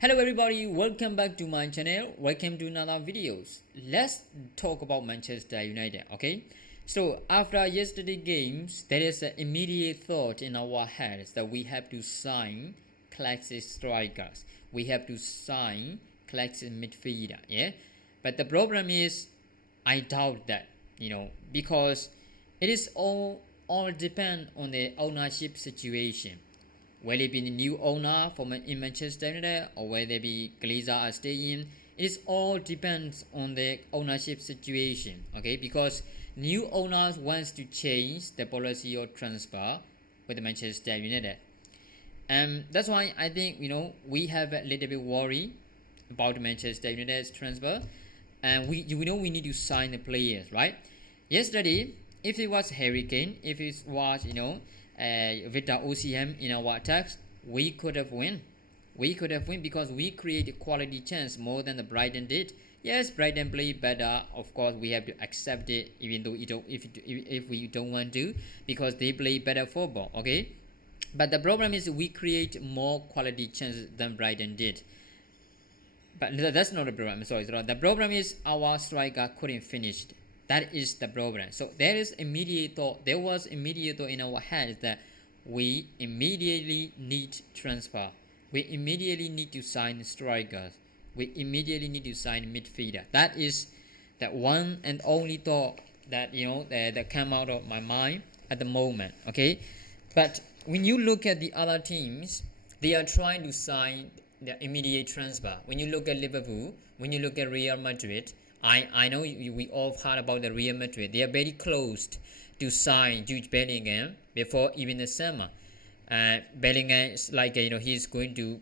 Hello everybody, welcome back to my channel. Welcome to another videos. Let's talk about Manchester United, okay? So after yesterday games, there is an immediate thought in our heads that we have to sign classic strikers. We have to sign classic midfielder, yeah? But the problem is, I doubt that, because it is all depend on the ownership situation. Will it be the new owner in Manchester United or will there be Glazer staying? It all depends on the ownership situation, okay? Because new owners wants to change the policy of transfer with Manchester United, and that's why I think we have a little bit worry about Manchester United's transfer, and we need to sign the players, right? Yesterday, if it was Harry Kane, if it was Victor Osimhen in our attacks, we could have won. We could have won because we created quality chance more than the Brighton did. Yes, Brighton played better. Of course, we have to accept it, even though if we don't want to, because they play better football. Okay, but the problem is we create more quality chances than Brighton did. But that's not the problem. Sorry. The problem is our striker couldn't finish. That is the problem. So there was immediate thought in our heads that we immediately need transfer. We immediately need to sign strikers. We immediately need to sign midfielder. That is the one and only thought that that came out of my mind at the moment. Okay, but when you look at the other teams, they are trying to sign the immediate transfer. When you look at Liverpool, when you look at Real Madrid, I know we all heard about the Real Madrid. They are very close to sign Jude Bellingham before even the summer. Bellingham is like he's going to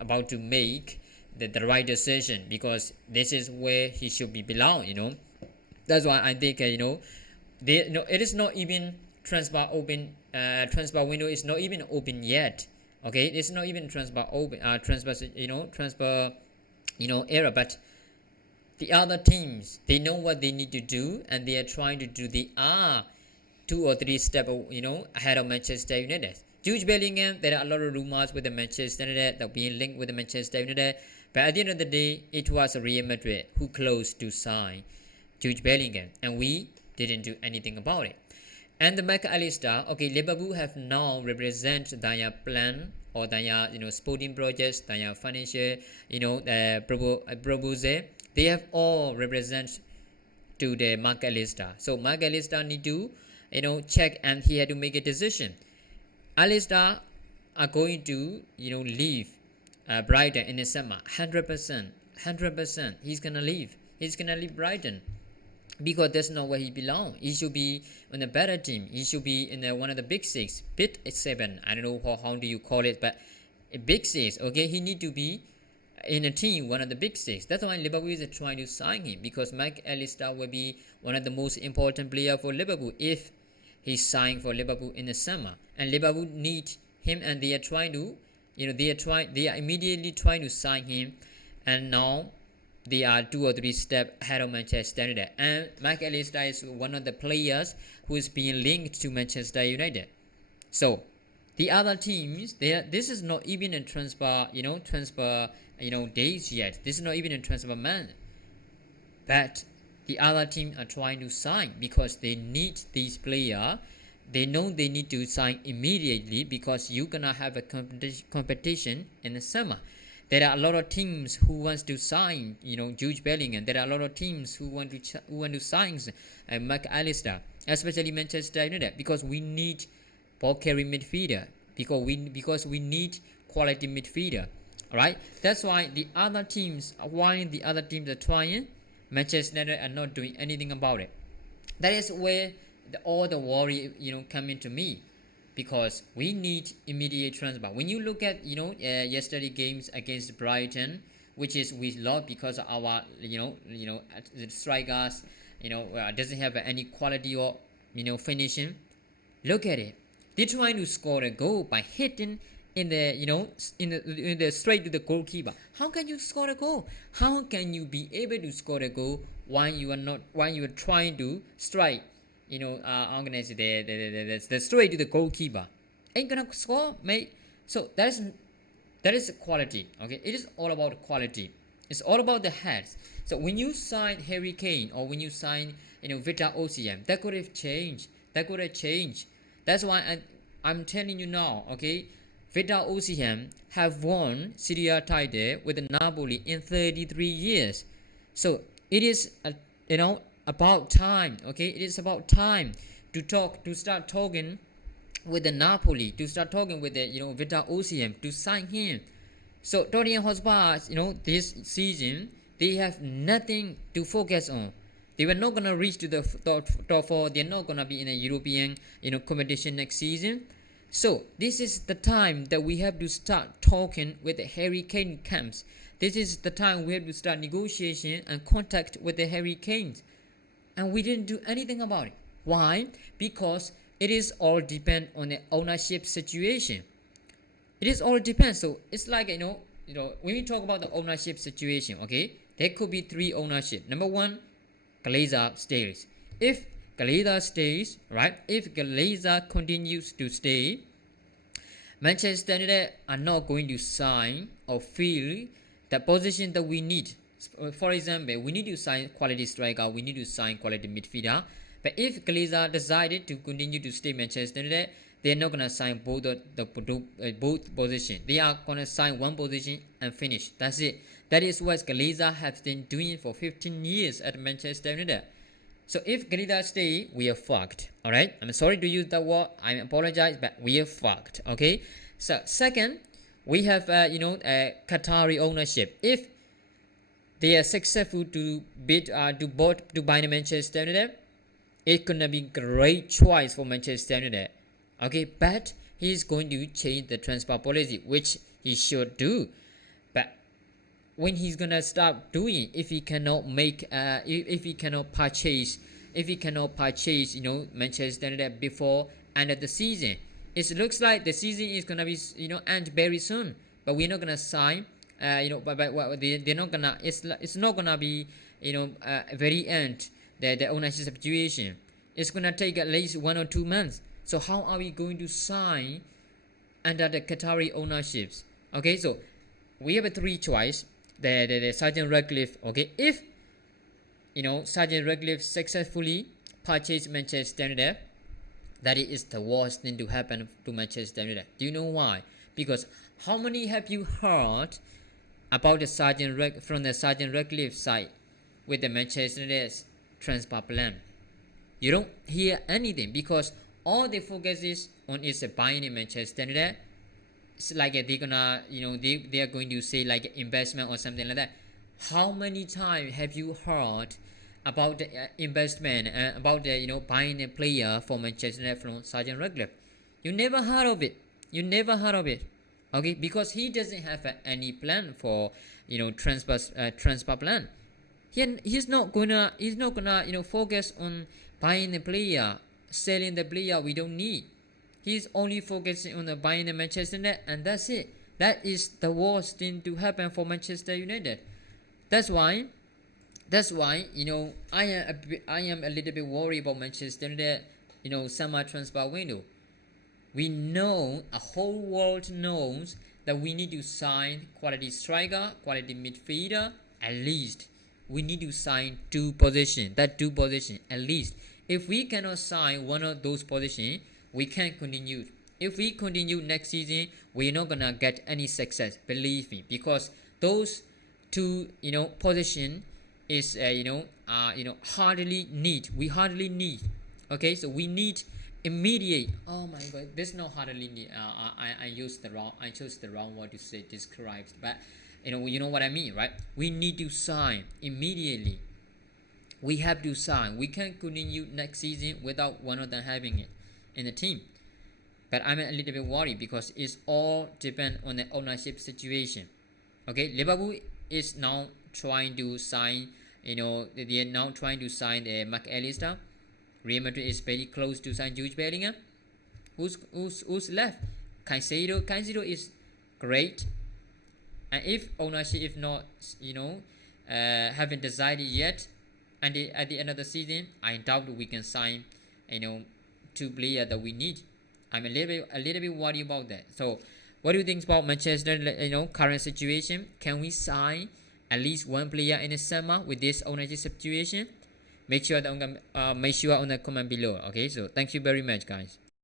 about to make the right decision because this is where he should be belong. That's why I think it is not even transfer open. Transfer window is not even open yet. Okay, it's not even transfer open. Transfer era, but the other teams, they know what they need to do and they are trying to do. They are 2 or 3 steps ahead of Manchester United. Jude Bellingham, there are a lot of rumors with the Manchester United that being linked with the Manchester United, but at the end of the day, it was Real Madrid who closed to sign Jude Bellingham, and we didn't do anything about it. And the McAllister, okay, Liverpool have now represent their plan or their sporting projects, their financial proposal. They have all represent to the McAllister. So McAllister need to check, and he had to make a decision. Alistair are going to leave Brighton in the summer. 100%. He's gonna leave. He's gonna leave Brighton because that's not where he belongs. He should be on a better team. He should be in one of the big six, big seven. I don't know how do you call it, but a big six. Okay, he need to be in a team, one of the big six. That's why Liverpool is trying to sign him, because McAllister will be one of the most important player for Liverpool if he signed for Liverpool in the summer. And Liverpool need him, and they are trying to, they are immediately trying to sign him, and now they are 2 or 3 steps ahead of Manchester United. And McAllister is one of the players who is being linked to Manchester United. So the other teams, this is not even a transfer days yet. This is not even a transfer month, but the other team are trying to sign because they need these players. They know they need to sign immediately because you're gonna have a competition in the summer. There are a lot of teams who wants to sign Jude Bellingham. There are a lot of teams who want to sign McAllister, especially Manchester United, because we need ball carry midfielder, because we need quality midfielder. Alright, that's why the other teams are trying. Manchester United are not doing anything about it. That is where all the worry come into me, because we need immediate transfer. When you look at yesterday games against Brighton, which is we lost because of our the strikers doesn't have any quality or finishing. Look at it. They're trying to score a goal by hitting in the straight to the goalkeeper. How can you score a goal? How can you be able to score a goal while you are trying to strike organize the straight to the goalkeeper? Ain't gonna score, mate. So That is quality. Okay, it is all about quality. It's all about the heads. So when you sign Harry Kane or when you sign, Victor OCM, that could have changed. That could have changed. That's why I'm telling you now. Okay, Victor OCM have won Serie A title with Napoli in 33 years. So it is, about time. Okay, it is about time to start talking with the Napoli, to start talking with the Victor OCM to sign him. So Tottenham Hotspur, this season they have nothing to focus on. They were not gonna reach to the top four. They're not gonna be in a European competition next season. So this is the time that we have to start talking with the Harry Kane camps. This is the time we have to start negotiation and contact with the Harry Kanes, and we didn't do anything about it. Why? Because it is all depend on the ownership situation. It is all depends. So it's like when we talk about the ownership situation, okay, there could be three ownership. Number one, Glazer stays. If Glazer stays, right? If Glazer continues to stay, Manchester United are not going to sign or fill the position that we need. For example, we need to sign quality striker, we need to sign quality midfielder. But if Glazer decided to continue to stay Manchester United, they're not gonna sign both positions. They are gonna sign one position and finish. That's it. That is what Glazer has been doing for 15 years at Manchester United. So if Glazer stay, we are fucked. All right. I'm sorry to use that word. I apologize, but we are fucked. Okay. So second, we have Qatari ownership. If they are successful to buy the Manchester United, it's gonna be great choice for Manchester United. Okay, but he's going to change the transfer policy, which he should do. But when he's gonna start doing, if he cannot purchase, Manchester United before end of the season, it looks like the season is gonna be end very soon. But we're not gonna sign. But they're not gonna. It's not gonna be very end the ownership situation. It's gonna take at least 1 or 2 months. So how are we going to sign under the Qatari ownerships? Okay, so we have a three choice. The Sergeant Radcliffe. Okay, if Sergeant Radcliffe successfully purchased Manchester United, that is the worst thing to happen to Manchester United. Do you know why? Because how many have you heard about the from the Sergeant Radcliffe side with the Manchester United's transfer plan? You don't hear anything because all they focus is on is buying in Manchester United. It's like they're gonna they are going to say like investment or something like that. How many times have you heard about the investment about the buying a player for Manchester United from Sergeant Radcliffe? You never heard of it. Okay, because he doesn't have any plan for transfer plan. He's not gonna focus on buying the player, selling the player we don't need. He's only focusing on buying the Manchester United, and that's it. That is the worst thing to happen for Manchester United. That's why I am a little bit worried about Manchester United summer transfer window. We know, a whole world knows that we need to sign quality striker, quality midfielder. At least we need to sign two positions. At least. If we cannot sign one of those positions, we can't continue. If we continue next season, we're not gonna get any success. Believe me, because those two position is hardly need. We hardly need. Okay, so we need immediate. Oh my god, this not hardly need. I chose the wrong word to say describes, but you know what I mean, right? We need to sign immediately. We have to sign. We can't continue next season without one of them having it in the team. But I'm a little bit worried because it's all depend on the ownership situation. Okay, Liverpool is now trying to sign. They are now trying to sign Mark Allister. Real Madrid is very close to sign Jude Bellingham. Who's left? Caicedo is great. And if ownership not haven't decided yet, and at the end of the season, I doubt we can sign two players that we need. I'm a little bit worried about that. So What do you think about Manchester, current situation? Can we sign at least one player in the summer with this ownership situation? Make sure on the comment below. Okay, so thank you very much, guys.